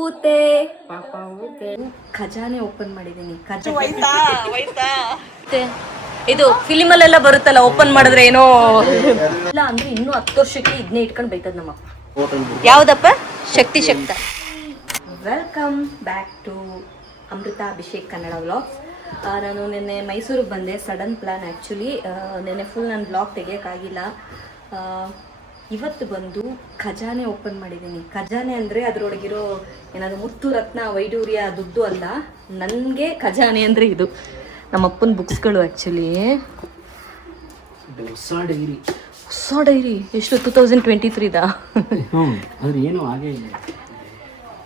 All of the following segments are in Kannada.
ಊತೆ ಪಾಪ ಊತೆ ಖಜಾನೆ ಓಪನ್ ಮಾಡಿದ್ದೀನಿ. ಇದು ಫಿಲಿಮಲ್ಲೆಲ್ಲ ಬರುತ್ತಲ್ಲ, ಓಪನ್ ಮಾಡಿದ್ರೆ ಏನೋ ಇಲ್ಲ ಅಂದ್ರೆ ಇನ್ನೂ 10 ವರ್ಷಕ್ಕೆ ಇದನ್ನೇ ಇಟ್ಕೊಂಡು ಬೈತದ ನಮ್ಮಪ್ಪ. ಯಾವ್ದಪ್ಪ? ಶಕ್ತಿ ಶಕ್ತ. Welcome back to Amrutha Abhishek Kannada vlogs. ನಾನು ನಿನ್ನೆ ಮೈಸೂರಿಗೆ ಬಂದೆ, ಸಡನ್ ಪ್ಲ್ಯಾನ್ ಆ್ಯಕ್ಚುಲಿ. ನಿನ್ನೆ ಫುಲ್ ನಾನು ವ್ಲಾಗ್ ತೆಗಿಯೋಕ್ಕಾಗಿಲ್ಲ. ಇವತ್ತು ಬಂದು ಖಜಾನೆ ಓಪನ್ ಮಾಡಿದ್ದೀನಿ. ಖಜಾನೆ ಅಂದರೆ ಅದರೊಳಗಿರೋ ಏನಾದರೂ ಮುತ್ತು ರತ್ನ ವೈಡೂರ್ಯ ದುಡ್ಡು ಅಲ್ಲ, ನನಗೆ ಖಜಾನೆ ಅಂದರೆ ಇದು ನಮ್ಮಪ್ಪನ ಬುಕ್ಸ್ಗಳು. ಆ್ಯಕ್ಚುಲಿ ಹೊಸ ಡೈರಿ ಎಷ್ಟು 2023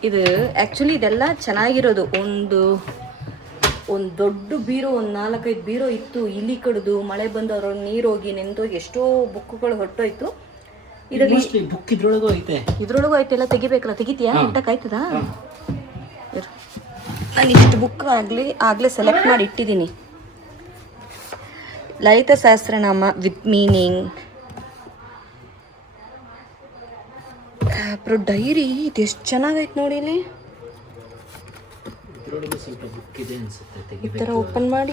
ಇದು. ಆ್ಯಕ್ಚುಲಿ ಇದೆಲ್ಲ ಚೆನ್ನಾಗಿರೋದು. ಒಂದು ದೊಡ್ಡ ಬೀರೋ, ಒಂದು 4-5 ಬೀರೋ ಇತ್ತು. ಇಲಿ ಕಡ್ದು ಮಳೆ ಬಂದು ಅದ್ರೊಳಗೆ ನೀರು ಹೋಗಿ ನೆಂದೋಗಿ ಎಷ್ಟೋ ಬುಕ್ಗಳು ಹೊರಟೋಯ್ತು. ಇದರಲ್ಲಿ ಬುಕ್ ಇದ್ರೊಳಗೂ ಐತೆ. ಎಲ್ಲ ತೆಗಿಬೇಕಲ್ಲ, ತೆಗಿತೀಯಾ? ಇಟ್ಟಕ್ಕಾಯ್ತದಾ? ನಾನು ಇಷ್ಟು ಬುಕ್ ಆಗಲೇ ಸೆಲೆಕ್ಟ್ ಮಾಡಿ ಇಟ್ಟಿದ್ದೀನಿ. ಲಲಿತ ಸಹಸ್ರನಾಮ ವಿತ್ ಮೀನಿಂಗ್, ಡೈರಿ. ಇದು ಎಷ್ಟು ಚೆನ್ನಾಗೈತೆ ನೋಡಿ. ಇಲ್ಲಿ ಈ ಥರ ಓಪನ್ ಮಾಡಿ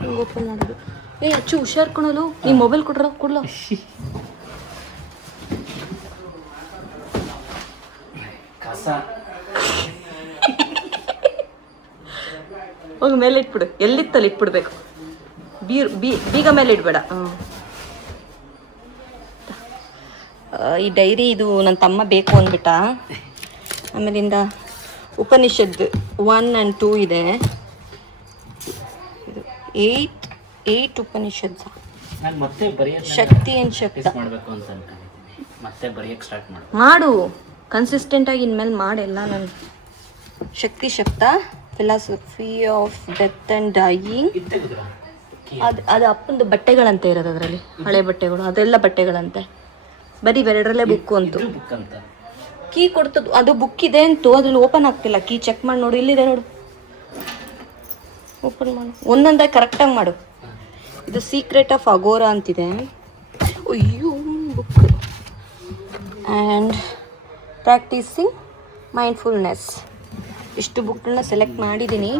ಹಿಂಗೆ ಓಪನ್ ಮಾಡೋದು. ಅಚ್ಚು ಹುಷಾರ್ ಕೊಡೋದು. ನೀ ಮೊಬೈಲ್ ಕೊಡ್ಲ ಹೋಗಿ ಮೇಲೆ ಇಟ್ಬಿಡು. ಎಲ್ಲಿತ್ತಲ್ಲಿ ಇಟ್ಬಿಡ್ಬೇಕು. ಬೀಗ ಮೇಲೆ ಇಡಬೇಡ. ಈ ಡೈರಿ ಇದು ನನ್ನ ತಮ್ಮ ಬೇಕು ಅಂದ್ಬಿಟ್ಟ. ಆಮೇಲಿಂದ ಉಪನಿಷತ್ 1 and 2 ಇದೆ. ಇದು 8 ಉಪನಿಷತ್. ಶಕ್ತಿ ಅಂಡ್ ಶಕ್ತ ಮಾಡು. ಕನ್ಸಿಸ್ಟೆಂಟಾಗಿ ಇನ್ಮೇಲೆ ಮಾಡೆಲ್ಲ. ನಾನು ಶಕ್ತಿ ಶಕ್ತ, philosophy of death and dying. ಅದು ಅಪ್ಪಂದು ಬಟ್ಟೆಗಳಂತೆ ಇರೋದು ಅದರಲ್ಲಿ, ಹಳೆ ಬಟ್ಟೆಗಳು, ಅದೆಲ್ಲ ಬಟ್ಟೆಗಳಂತೆ. ಬರೀ ಇವೆರಡರಲ್ಲೇ ಬುಕ್ಕು ಅಂತು. ಕೀ ಕೊಡ್ತದ್ದು ಅದು ಬುಕ್ ಇದೆ ಅಂತು, ಅದ್ರಲ್ಲಿ ಓಪನ್ ಆಗ್ತಿಲ್ಲ. ಕೀ ಚೆಕ್ ಮಾಡಿ ನೋಡು, ಇಲ್ಲಿದೆ ನೋಡು. ಓಪನ್ ಮಾಡು, ಒಂದೊಂದಾಗಿ ಕರೆಕ್ಟಾಗಿ ಮಾಡು. ಇದು ಸೀಕ್ರೆಟ್ ಆಫ್ ಅಗೋರಾ ಅಂತಿದೆ. ಅಯ್ಯೋ ಬುಕ್. And practising mindfulness. ಇಷ್ಟು ಬುಕ್ಗಳನ್ನ ಸೆಲೆಕ್ಟ್ ಮಾಡಿದ್ದೀನಿ.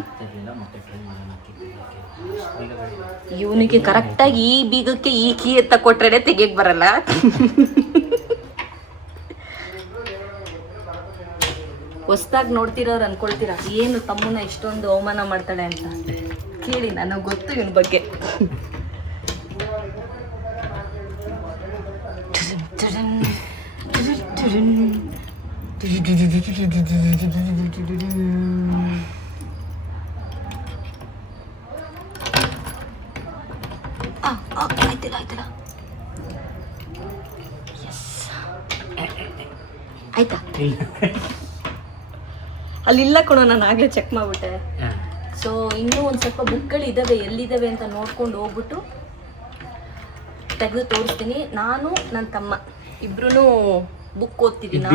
ಇವನಿಗೆ ಕರೆಕ್ಟಾಗಿ ಈ ಬೀಗಕ್ಕೆ ಈ ಕೀ ಎತ್ತ ಕೊಟ್ರೆ ತೆಗಿಯಕ್ಕೆ ಬರಲ್ಲ. ಹೊಸ್ದಾಗಿ ನೋಡ್ತಿರೋರು ಅನ್ಕೊಳ್ತೀರ ಏನು ತಮ್ಮನ ಇಷ್ಟೊಂದು ಅವಮಾನ ಮಾಡ್ತಾಳೆ ಅಂತ. ಕೇಳಿ, ನನಗೆ ಗೊತ್ತು ಇವನ ಬಗ್ಗೆ. ಆಯ್ತಲ್ಲ ಆಯ್ತಾ? ಅಲ್ಲಿಲ್ಲ ಕೊಡೋ, ನಾನು ಆಗಲೇ ಚೆಕ್ ಮಾಡಿಬಿಟ್ಟೆ. ಸೊ ಇನ್ನೂ ಒಂದು ಸ್ವಲ್ಪ ಬುಕ್ಗಳಿದ್ದಾವೆ, ಎಲ್ಲಿದ್ದಾವೆ ಅಂತ ನೋಡ್ಕೊಂಡು ಹೋಗ್ಬಿಟ್ಟು ತೆಗೆದು ತೋರಿಸ್ತೀನಿ. ನಾನು ನನ್ನ ತಮ್ಮ ಇಬ್ರು ಬುಕ್ ಓದ್ತಿದ್ದೀನಿ.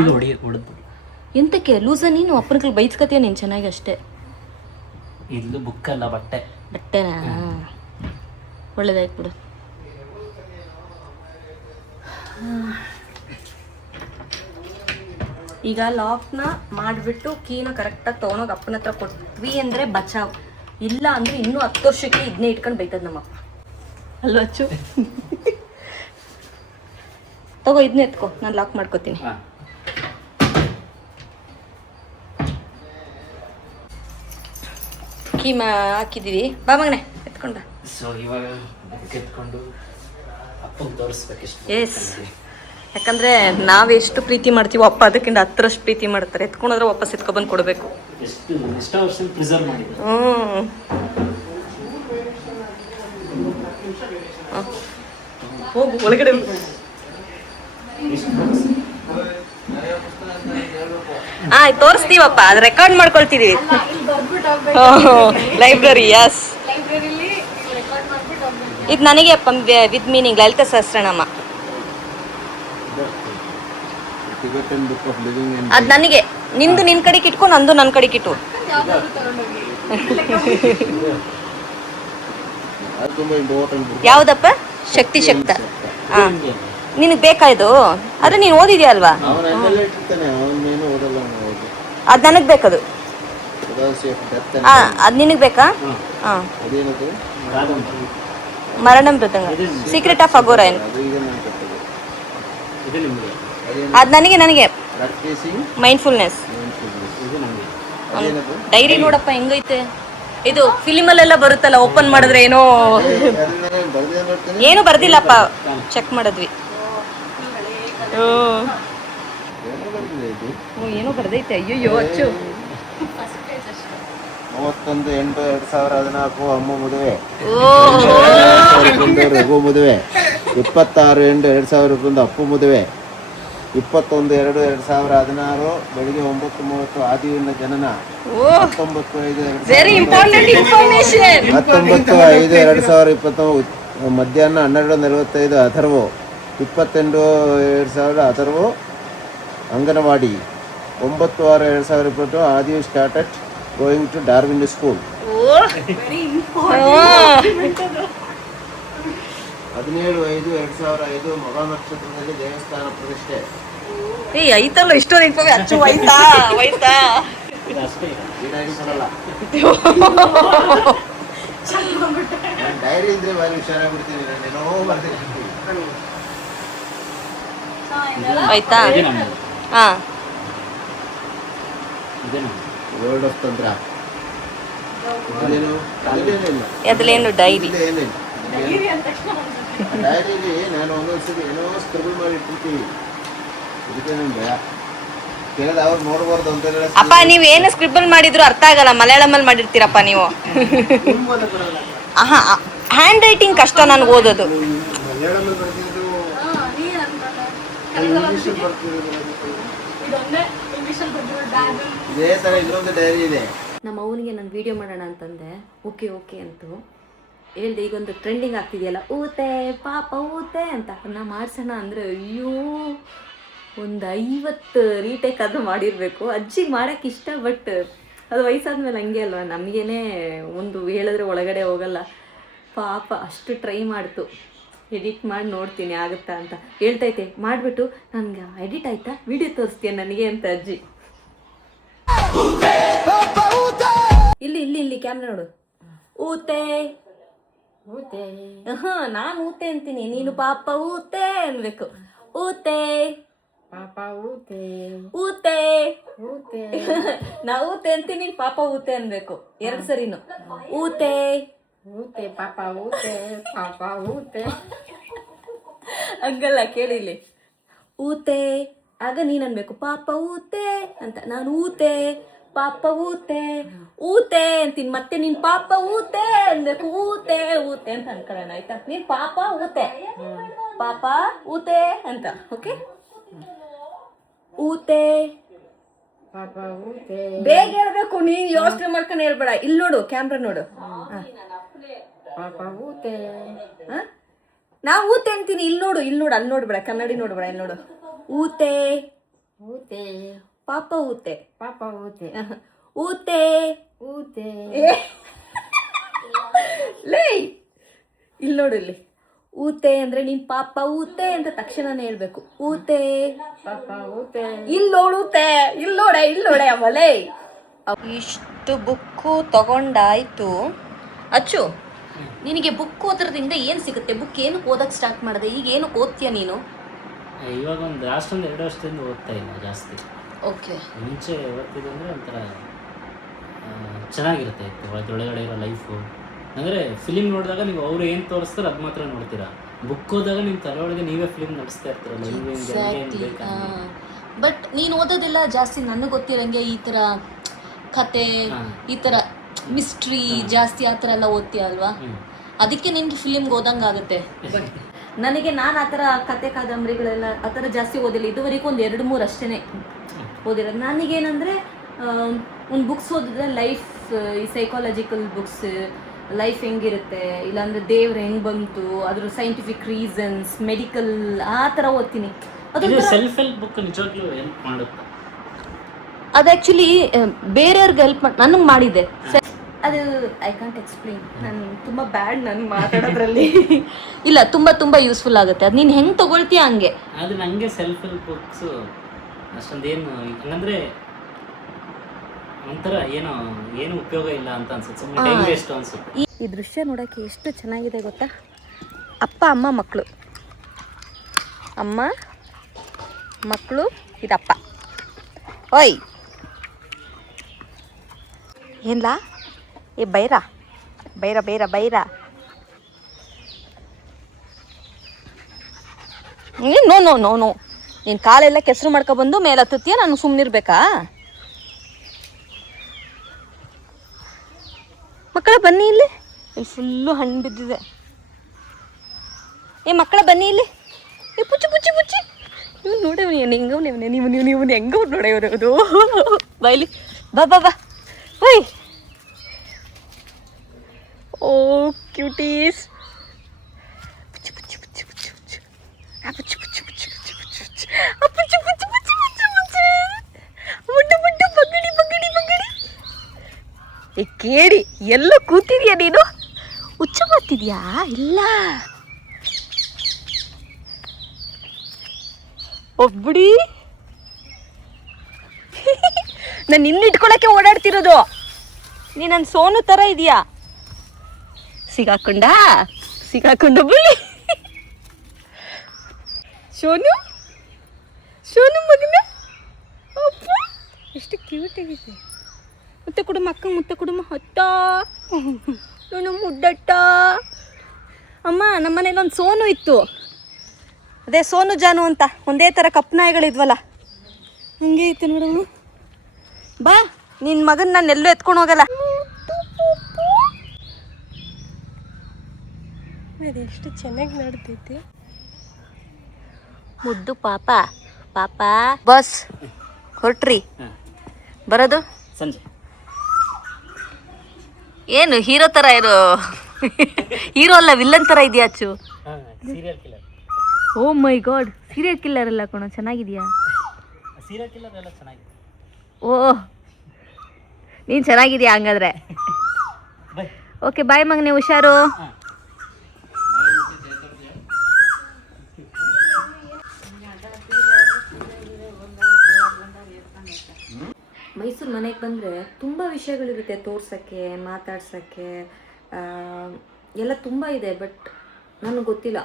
ಎಂತಕ್ಕೆ ಲೂಸ ನೀನು? ಅಪ್ಪನ ಬೈಸ್ಕತೀಯ ನೀನು ಚೆನ್ನಾಗಿ ಅಷ್ಟೇ. ಇದು ಬುಕ್ ಅಲ್ಲ, ಬಟ್ಟೆನಾ? ಒಳ್ಳೇದಾಯ್ತು ಬಿಡು. ಈಗ ಲಾಕ್ನ ಮಾಡಿಬಿಟ್ಟು ಕೀನ ಕರೆಕ್ಟಾಗಿ ತೊಗೊಂಡೋಗಿ ಅಪ್ಪನ ಹತ್ರ ಕೊಟ್ವಿ ಅಂದರೆ ಬಚಾವ್. ಇಲ್ಲ ಅಂದರೆ ಇನ್ನೂ 10 ವರ್ಷಕ್ಕೆ ಇದನ್ನೇ ಇಟ್ಕೊಂಡು ಬೈತದ ನಮ್ಮಪ್ಪ. ಅಲ್ವ ಅಚ್ಚು? ತಗೋ, ಇದನ್ನೇ ಎತ್ಕೋ, ನಾನು ಲಾಕ್ ಮಾಡ್ಕೋತೀನಿ. ಕೀ ಹಾಕಿದ್ದೀವಿ. ಬಾ ಮಗನೆ, ಎತ್ಕೊಂಡ. ಸೊ ಇವಾಗ ಎತ್ಕೊಂಡು ಅಪ್ಪಗೆ ತೋರಿಸ್ಬೇಕು. ಎಸ್, ಯಾಕಂದರೆ ನಾವೆಷ್ಟು ಪ್ರೀತಿ ಮಾಡ್ತೀವೋ ಅಪ್ಪ ಅದಕ್ಕಿಂತ 10ರಷ್ಟು ಪ್ರೀತಿ ಮಾಡ್ತಾರೆ. ಎತ್ಕೊಂಡ್ರೆ ವಾಪಸ್ ಎತ್ಕೊಬಂದು ಕೊಡಬೇಕು. ಹೋಗು ಒಳಗಡೆ. ತೋರಿಸ್ತೀವಪ್ಪ, ಅದು ರೆಕಾರ್ಡ್ ಮಾಡ್ಕೊಳ್ತಿದೀವಿ. ಲೈಬ್ರರಿ. ಯಸ್, ಇದು ನನಗೆ ಅಪ್ಪ ವಿತ್ ಮೀನಿಂಗ್ ಲಲಿತ ಸಹಸ್ರನಾಮ. ಅದು ನನಗೆ. ನಿಂದು ನಿನ್ನ ಕಡೆಗೆ ಇಟ್ಕೊ, ನಂದು ನನ್ನ ಕಡೆಗೆ ಇಟ್ಟು. ಯಾವುದಪ್ಪ? ಶಕ್ತಿ ಶಕ್ತ. ನಿನಗೆ ಬೇಕಾಯ್ತು? ಆದರೆ ನೀನು ಓದಿದ್ಯಾ ಅಲ್ವಾ? ಅದು ನನಗೆ ಬೇಕದು. ಅದು ನಿನಗೆ ಬೇಕಾ? ಹಾಂ, ಮರಣ ಮೃದಂಗ, ಸೀಕ್ರೆಟ್ ಆಫ್ ಅಗೋರ ಏನು ಅದು ನನಗೆ ಮೈಂಡ್ಫುಲ್ನೆಸ್ ಡೈರಿ ನೋಡಪ್ಪ ಹೆಂಗೈತೆ ಇದು. ಫಿಲಿಮಲ್ಲೆಲ್ಲ ಬರುತ್ತಲ್ಲ, ಓಪನ್ ಮಾಡಿದ್ರೆ ಏನು ಬರ್ದಿಲ್ಲಪ್ಪ, ಚೆಕ್ ಮಾಡಿದ್ವಿ. ಏನೋ ಬರ್ದೈತೆ. ಅಯ್ಯೋ ಅಚ್ಚು. 31/8/2014 ಅಮ್ಮ ಮದುವೆ, ರಘು ಮದುವೆ. 26/8/2001 ಅಪ್ಪು ಮದುವೆ. 21/2/2016 ಬೆಳಿಗ್ಗೆ 9:30 ಆದಿವಿನ ಜನನ. 19/5/2021 ಮಧ್ಯಾಹ್ನ 12:45 Atharva. 22/2/2000 Atharva anganwadi. 9/6/2020 Aadiv started going to Darwin school. 17/5/2005 ಮಗ ನಕ್ಷತ್ರದಲ್ಲಿ ದೇವಸ್ಥಾನ ಪ್ರತಿಷ್ಠೆ. ಐತಲ್ಲ ಇಷ್ಟೋ ಅಚ್ಚು ಐತಾ ಡೈರಿ ಇದ್ರೆ ಭಾರಿ ಹುಷಾರಾಗ್ಬಿಡ್ತೀನಿ. ನಾನೇನೋ ಬರ್ದಿರ್ತೀನಿ ಆಯ್ತಾ? ಹಾ, ವರ್ಲ್ಡ್ ಆಫ್ ತಂತ್ರ. ಅದ್ರಲ್ಲೇನು ಡೈರಿ? ಡೈರಿಲಿ ನಾನು ಒಂದೊಂದ್ಸತಿ ಏನೋ ಸ್ಕ್ರಿಬಲ್ ಮಾಡಿ ಇಟ್ಟಿರ್ತೀವಿ. ಇದಕ್ಕೆ ನಂಗೆ ಭಯ. ಕೇಳಿದ ಅವ್ರು ನೋಡ್ಬಾರ್ದು ಅಂತ ಹೇಳಿ. ಅಪ್ಪ ನೀವೇನು ಸ್ಕ್ರಿಬಲ್ ಮಾಡಿದ್ರು ಅರ್ಥ ಆಗಲ್ಲ, ಮಲಯಾಳಮಲ್ಲಿ ಮಾಡಿರ್ತೀರಪ್ಪ ನೀವು. ಹ್ಯಾಂಡ್ ರೈಟಿಂಗ್ ಕಷ್ಟ ನನಗೆ ಓದೋದು. ಮಲಯಾಳಮಲ್ಲಿ ಬರ್ತಿದ್ದು ಇದೇ ಥರ ಇನ್ನೊಂದು ಡೈರಿ ಇದೆ. ನಮ್ಮ ಅವನಿಗೆ ನಾನು ವಿಡಿಯೋ ಮಾಡೋಣ ಅಂತಂದೆ. ಓಕೆ ಅಂತೂ ಹೇಳ್ದೆ. ಈಗೊಂದು ಟ್ರೆಂಡಿಂಗ್ ಆಗ್ತಿದೆಯಲ್ಲ, ಊತೆ ಪಾಪ ಊತೆ ಅಂತ. ನಾ ಮಾಡ್ಸೋಣ ಅಂದರೆ ಅಯ್ಯೋ ಒಂದು 50 ರೀಟೇಕ್ ಅದು ಮಾಡಿರಬೇಕು. ಅಜ್ಜಿಗೆ ಮಾಡೋಕ್ಕೆ ಇಷ್ಟ, ಬಟ್ ಅದು ವಯಸ್ಸಾದ್ಮೇಲೆ ಹಂಗೆ ಅಲ್ವಾ, ನಮಗೇನೆ ಒಂದು ಹೇಳಿದ್ರೆ ಒಳಗಡೆ ಹೋಗಲ್ಲ. ಪಾಪ ಅಷ್ಟು ಟ್ರೈ ಮಾಡ್ತು. ಎಡಿಟ್ ಮಾಡಿ ನೋಡ್ತೀನಿ ಆಗುತ್ತಾ ಅಂತ ಹೇಳ್ತೈತೆ. ಮಾಡಿಬಿಟ್ಟು ನನಗೆ ಎಡಿಟ್ ಆಯ್ತಾ ವಿಡಿಯೋ ತೋರಿಸ್ತೀಯ ನನಗೆ ಅಂತ ಅಜ್ಜಿ. ಇಲ್ಲಿ ಕ್ಯಾಮ್ರಾ ನೋಡು. ಊತೆ ನಾನು ಊತೆ ಅಂತೀನಿ, ನೀನು ಪಾಪ ಊತೆ ಅನ್ಬೇಕು. ಊತೆ ಪಾಪ ಊತೆ ಊತೆ ಊತೆ ನಾ ಊತೆ ಅಂತೀನಿ, ನೀನು ಪಾಪ ಊತೆ ಅನ್ಬೇಕು. 2 ಸರಿನು. ಊತೆ ಊತೆ ಪಾಪ ಊತೆ ಹಂಗಲ್ಲ, ಕೇಳಿಲಿ. ಊತೆ ಆಗ ನೀನು ಅನ್ಬೇಕು ಪಾಪ ಊತೆ ಅಂತ. ನಾನು ಊತೆ ಪಾಪ ಊತೆ ಅಂತೀನಿ, ಮತ್ತೆ ನೀನು ಪಾಪ ಊತೆ ಅನ್ಬೇಕು. ಊತೆ ಅಂತ ಅನ್ಕೊಳ್ಳೋಣ ಆಯ್ತಾ? ನೀನು ಪಾಪ ಊತೆ ಅಂತ. ಓಕೆ, ಊತೆ ಪಾಪ ಊತೆ ಬೇಗ ಹೇಳ್ಬೇಕು. ನೀನು ಯೋಚನೆ ಮಾಡ್ಕೊಂಡು ಹೇಳ್ಬೇಡ. ಇಲ್ಲಿ ನೋಡು, ಕ್ಯಾಮ್ರಾ ನೋಡು. ಪಾಪ ಊತೆ ನಾ ಊತೆ ಅಂತೀನಿ. ಇಲ್ಲಿ ನೋಡು, ಅಲ್ಲಿ ನೋಡ್ಬೇಡ, ಕನ್ನಡಿ ನೋಡ್ಬೇಡ, ಇಲ್ಲಿ ನೋಡು. ಊತೆ ಪಾಪ ಊತೆ ಊತೆ ಲೇ, ಇಲ್ಲಿ ನೋಡು. ಇಲ್ಲಿ ಊತೆ ಅಂದ್ರೆ ನೀನ್ ಪಾಪ ಊತೆ ಅಂತ ತಕ್ಷಣನೇ ಹೇಳ್ಬೇಕು. ಊತೆ ಪಾಪ ಊತೆ. ಇಲ್ಲಿ ನೋಡೆ ಅವಲೇ. ಇಷ್ಟು ಬುಕ್ಕು ತಗೊಂಡಾಯ್ತು. ಅಚ್ಚು, ನಿನಗೆ ಬುಕ್ ಓದ್ರದಿಂದ ಏನು ಸಿಗುತ್ತೆ? ಬುಕ್ ಏನಕ್ಕೆ ಓದಕ್ಕೆ ಸ್ಟಾರ್ಟ್ ಮಾಡಿದೆ? ಈಗ ಏನಕ್ಕೆ ಓದ್ತೀಯ ನೀನು? ಇವಾಗ ಒಂದು ಲಾಸ್ಟ್ 2 ವರ್ಷದಿಂದ ಓದ್ತಾ ಇಲ್ಲ ಜಾಸ್ತಿ. ಓಕೆ, ಮುಂಚೆ ಓದ್ತಿದ್ದು ಅಂದರೆ ಒಂಥರ ಚೆನ್ನಾಗಿರುತ್ತೆ. ಅದ್ರೊಳಗಡೆ ಇರೋ ಲೈಫು ಅಂದರೆ ಫಿಲಿಮ್ ನೋಡಿದಾಗ ನೀವು ಅವರು ಏನು ತೋರಿಸ್ತಾರೆ ಅದು ಮಾತ್ರ ನೋಡ್ತೀರಾ. ಬುಕ್ ಓದಾಗ ನಿಮ್ಮ ತಲೆಯೊಳಗೆ ನೀವೇ ಫಿಲಿಮ್ ನಡೆಸ್ತಾ ಇರ್ತೀರಲ್ಲ. ಬಟ್ ನೀನು ಓದೋದಿಲ್ಲ ಜಾಸ್ತಿ. ನನಗೆ ಗೊತ್ತಿರಂಗೆ ಈ ಥರ ಕತೆ, ಈ ಥರ ಮಿಸ್ಟ್ರಿ ಜಾಸ್ತಿ ಆ ಥರ ಎಲ್ಲ ಓದ್ತೀಯ ಅಲ್ವಾ? ಅದಕ್ಕೆ ನಿನಗೆ ಫಿಲಿಮ್ಗೆ ಓದಂಗೆ ಆಗುತ್ತೆ. ನನಗೆ ನಾನು ಆ ಥರ ಕತೆ ಕಾದಂಬರಿಗಳೆಲ್ಲ ಆ ಥರ ಜಾಸ್ತಿ ಓದಿಲ್ಲ. ಇದುವರೆಗೂ ಒಂದು 2-3 ಅಷ್ಟೇ ಓದಿರೋದು. ನನಗೇನಂದರೆ ಒಂದು ಬುಕ್ಸ್ ಓದಿದ್ರೆ ಲೈಫ್, ಈ ಸೈಕಾಲಜಿಕಲ್ ಬುಕ್ಸ್, ಲೈಫ್ ಹೆಂಗಿರುತ್ತೆ, ಇಲ್ಲಾಂದರೆ ದೇವ್ರು ಹೆಂಗೆ ಬಂತು, ಅದ್ರ ಸೈಂಟಿಫಿಕ್ ರೀಸನ್ಸ್, ಮೆಡಿಕಲ್, ಆ ಥರ ಓದ್ತೀನಿ. ಅದು ಸೆಲ್ಫ್ ಹೆಲ್ಪ್ ಬುಕ್ ನಿಜವಾಗ್ಲೂ ಹೆಲ್ಪ್ ಮಾಡುತ್ತೆ. ಅದು ಆ್ಯಕ್ಚುಲಿ ಬೇರೆಯವ್ರಿಗೆ ಹೆಲ್ಪ್ ನನಗೆ ಮಾಡಿದೆ. ಅದು ಐ ಕಾಂಟ್ ಎಕ್ಸ್ಪ್ಲೇನ್. ನಾನು ತುಂಬ ಬ್ಯಾಡ್ ನನಗೆ ಮಾತಾಡೋದ್ರಲ್ಲಿ. ಇಲ್ಲ, ತುಂಬ ಯೂಸ್ಫುಲ್ ಆಗುತ್ತೆ. ಅದು ನೀನು ಹೆಂಗೆ ತೊಗೊಳ್ತೀಯ ಹಂಗೆ. ಅದು ನನಗೆ ಸೆಲ್ಫ್ ಹೆಲ್ಪ್ ಬುಕ್ಸು ಅಷ್ಟೊಂದೇನು ಹಂಗಂದರೆ ಒಂಥರ ಏನು ಉಪಯೋಗ ಇಲ್ಲ ಅಂತ ಅನ್ಸುತ್ತೆ, ಸುಮ್ಮನೆ ಟೈಮ್ ವೇಸ್ಟ್ ಅನ್ಸುತ್ತೆ. ಈ ದೃಶ್ಯ ನೋಡೋಕ್ಕೆ ಎಷ್ಟು ಚೆನ್ನಾಗಿದೆ ಗೊತ್ತಾ. ಅಪ್ಪ ಅಮ್ಮ ಮಕ್ಕಳು, ಅಮ್ಮ ಮಕ್ಕಳು, ಇದಪ್ಪ. ಓಯ್ ಏನ್ಲಾ ಏ Byra Byra Byra Byra. No no no no, ನೀನು ಕಾಲೆಲ್ಲ ಕೆಸರು ಮಾಡ್ಕೊಬಂದು ಮೇಲೆ ಹತ್ತುತ್ತೀಯ, ನಾನು ಸುಮ್ಮನಿರ್ಬೇಕಾ? ಮಕ್ಕಳ ಬನ್ನಿ ಇಲ್ಲಿ ಫುಲ್ಲು ಹಣ್ಣು ಬಿದ್ದಿದೆ. ಏ ಮಕ್ಕಳ ಬನ್ನಿ ಇಲ್ಲಿ. ಏ ಪುಚ್ಚಿ ಪುಚ್ಚಿ ಪುಚ್ಚಿ, ನೀವು ನೋಡವನಿ ಹೆಂಗವನೇ, ನೀವು ಹೆಂಗವ್ ನೋಡೋದು. ಬೈಲಿ ಬಾ ಬಾ ಬಾ. ಓಯ್ ಓ ಕ್ಯೂಟೀಸ್. ಪುಚ್ಚಿ ಪುಚ್ಚಿ ಪುಚ್ಚಿ ಪುಚ್ಚಿ ಪುಚ್ಚಿ ಪುಚ್ಚಿ ಪುಚ್ಚಿ ಪುಚ್ಚಿ ಪುಚ್ಚಿ ಪುಚ್ಚಿ ಪುಚ್ಚಿ ಪುಚ್ಚಿ ಪುಚ್ಚಿ ಪುಚ್ಚಿ ಪುಚ್ಚಿ ಮುಡ್ಡು ಮುಡ್ಡು ಬಗ್ಗಡಿ ಬಗ್ಗಡಿ ಬಗ್ಗಡಿ. ಏ ಕೇಳಿ, ಎಲ್ಲೋ ಕೂತಿದ್ಯಾ ನೀನು? ಹುಚ್ಚ ಮಾಡ್ತಿದ್ಯಾ? ಇಲ್ಲ, ಒಬ್ಬಡಿ ನಾನು ಇನ್ನಿಟ್ಕೊಳಕ್ಕೆ ಓಡಾಡ್ತಿರೋದು. ನೀ ನನ್ನ ಸೋನು ಥರ ಇದೆಯಾ? ಸಿಗಾಕೊಂಡ ಬುಳ್ಳಿ. ಸೋನು ಮಗನ ಅಪ್ಪ ಎಷ್ಟು ಕ್ಯೂಟ್ ಆಗಿದೆ. ಮುತ್ತ ಕುಡುಮ ಅಕ್ಕ, ಮುತ್ತ ಕುಡುಮ ಹೊತ್ತ ನಾನು ಮುಡ್ಡಟ್ಟ. ಅಮ್ಮ ನಮ್ಮನೇಲಿ ಒಂದು ಸೋನು ಇತ್ತು, ಅದೇ ಸೋನು ಜಾನು ಅಂತ, ಒಂದೇ ಥರ ಕಪ್ಪನಾಯಿಗಳಿದ್ವಲ್ಲ, ಹಂಗೆ ಇತ್ತು ನೋಡಮ್ಮ. ಬಾ, ನಿನ್ನ ಮಗನ ನಾನು ಎಲ್ಲೂ ಎತ್ಕೊಂಡು ಹೋಗಲ್ಲ. ಅದೆಷ್ಟು ಚೆನ್ನಾಗಿ ನೋಡ್ತೈತಿ. ಮುದ್ದು ಪಾಪ ಪಾಪ. ಬಸ್ ಹೊರಟ್ರಿ? ಬರೋದು ಸಂಜೆ. ಏನು ಹೀರೋ ಥರ ಇರೋ? ಹೀರೋ ಅಲ್ಲ, ವಿಲ್ಲನ್ ಥರ ಇದೆಯಾ Achchu? Serial killer. Oh my god, serial killer ಅಲ್ಲ ಕಣೋ, ಚೆನ್ನಾಗಿದೆಯಾ? ಸೀರಿಯಲ್ ಕಿಲ್ಲರ್ ಎಲ್ಲ ಚೆನ್ನಾಗಿದೆ. ಓ ನೀನು ಚೆನ್ನಾಗಿದೆಯಾ ಹಂಗಾದ್ರೆ? ಓಕೆ ಬಾಯ್ ಮಗನೇ, ಹುಷಾರು. ಮೈಸೂರು ಮನೆಗೆ ಬಂದರೆ ತುಂಬ ವಿಷಯಗಳಿರುತ್ತೆ ತೋರ್ಸೋಕ್ಕೆ, ಮಾತಾಡ್ಸೋಕ್ಕೆ, ಎಲ್ಲ ತುಂಬ ಇದೆ. ಬಟ್ ನನಗೆ ಗೊತ್ತಿಲ್ಲ,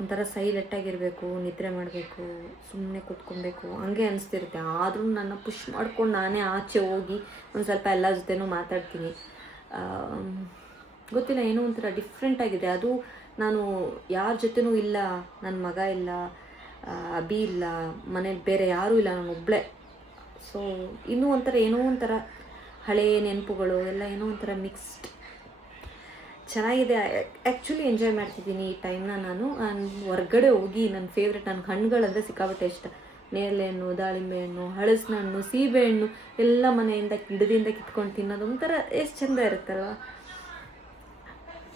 ಒಂಥರ ಸೈಲೆಂಟಾಗಿರಬೇಕು, ನಿದ್ರೆ ಮಾಡಬೇಕು, ಸುಮ್ಮನೆ ಕೂತ್ಕೊಬೇಕು ಹಂಗೆ ಅನಿಸ್ತಿರುತ್ತೆ. ಆದರೂ ನನ್ನ ಪುಷ್ ಮಾಡ್ಕೊಂಡು ನಾನೇ ಆಚೆ ಹೋಗಿ ಒಂದು ಸ್ವಲ್ಪ ಎಲ್ಲ ಜೊತೆನೂ ಮಾತಾಡ್ತೀನಿ. ಗೊತ್ತಿಲ್ಲ, ಏನೋ ಒಂಥರ ಡಿಫ್ರೆಂಟಾಗಿದೆ. ಅದು ನಾನು ಯಾರ ಜೊತೆನೂ ಇಲ್ಲ, ನನ್ನ ಮಗ ಇಲ್ಲ, ಅಭಿ ಇಲ್ಲ, ಮನೇಲಿ ಬೇರೆ ಯಾರೂ ಇಲ್ಲ, ನಾನು ಒಬ್ಬಳೇ. ಸೊ ಇನ್ನೂ ಒಂಥರ ಏನೋ ಒಂಥರ ಹಳೆಯ ನೆನಪುಗಳು ಎಲ್ಲ ಏನೋ ಒಂಥರ ಮಿಕ್ಸ್ಡ್ ಚೆನ್ನಾಗಿದೆ. ಆ್ಯಕ್ಚುಲಿ ಎಂಜಾಯ್ ಮಾಡ್ತಿದ್ದೀನಿ ಈ ಟೈಮ್ನ. ನಾನು ಹೊರ್ಗಡೆ ಹೋಗಿ ನನ್ನ ಫೇವ್ರೆಟ್, ನನ್ನ ಹಣ್ಣುಗಳಂದರೆ ಸಿಕ್ಕಾಪಟ್ಟೆ ಇಷ್ಟ. ನೇರಳೆ ಹಣ್ಣು, ದಾಳಿಂಬೆ ಹಣ್ಣು, ಹಳಸಿನ ಹಣ್ಣು, ಸೀಬೆ ಹಣ್ಣು ಎಲ್ಲ ಮನೆಯಿಂದ ಗಿಡದಿಂದ ಕಿತ್ಕೊಂಡು ತಿನ್ನೋದು ಒಂಥರ ಎಷ್ಟು ಚೆಂದ ಇರುತ್ತಲ್ವ,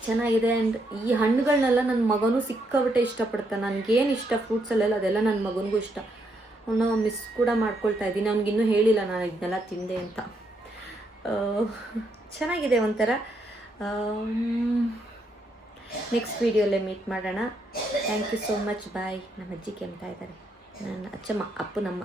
ಚೆನ್ನಾಗಿದೆ. ಆ್ಯಂಡ್ ಈ ಹಣ್ಣುಗಳನ್ನೆಲ್ಲ ನನ್ನ ಮಗನೂ ಸಿಕ್ಕಾಪಟ್ಟೆ ಇಷ್ಟಪಡ್ತಾನೆ. ನನಗೇನು ಇಷ್ಟ ಫ್ರೂಟ್ಸಲ್ಲೆಲ್ಲ ಅದೆಲ್ಲ ನನ್ನ ಮಗನಿಗೂ ಇಷ್ಟ. ಅವನ್ನ ಮಿಸ್ ಕೂಡ ಮಾಡ್ಕೊಳ್ತಾ ಇದ್ದೀನಿ. ಅವ್ನಿಗಿನ್ನೂ ಹೇಳಿಲ್ಲ ನಾನು ಇದನ್ನೆಲ್ಲ ತಿಂದೆ ಅಂತ. ಚೆನ್ನಾಗಿದೆ ಒಂಥರ. ನೆಕ್ಸ್ಟ್ ವೀಡಿಯೋಲ್ಲೇ ಮೀಟ್ ಮಾಡೋಣ. Thank you so much. Bye. ನಮ್ಮ ಅಜ್ಜಿ ಕೆಮ್ತಾ ಇದ್ದಾರೆ, ನನ್ನ ಅಚ್ಚಮ್ಮ, ಅಪ್ಪನಮ್ಮ.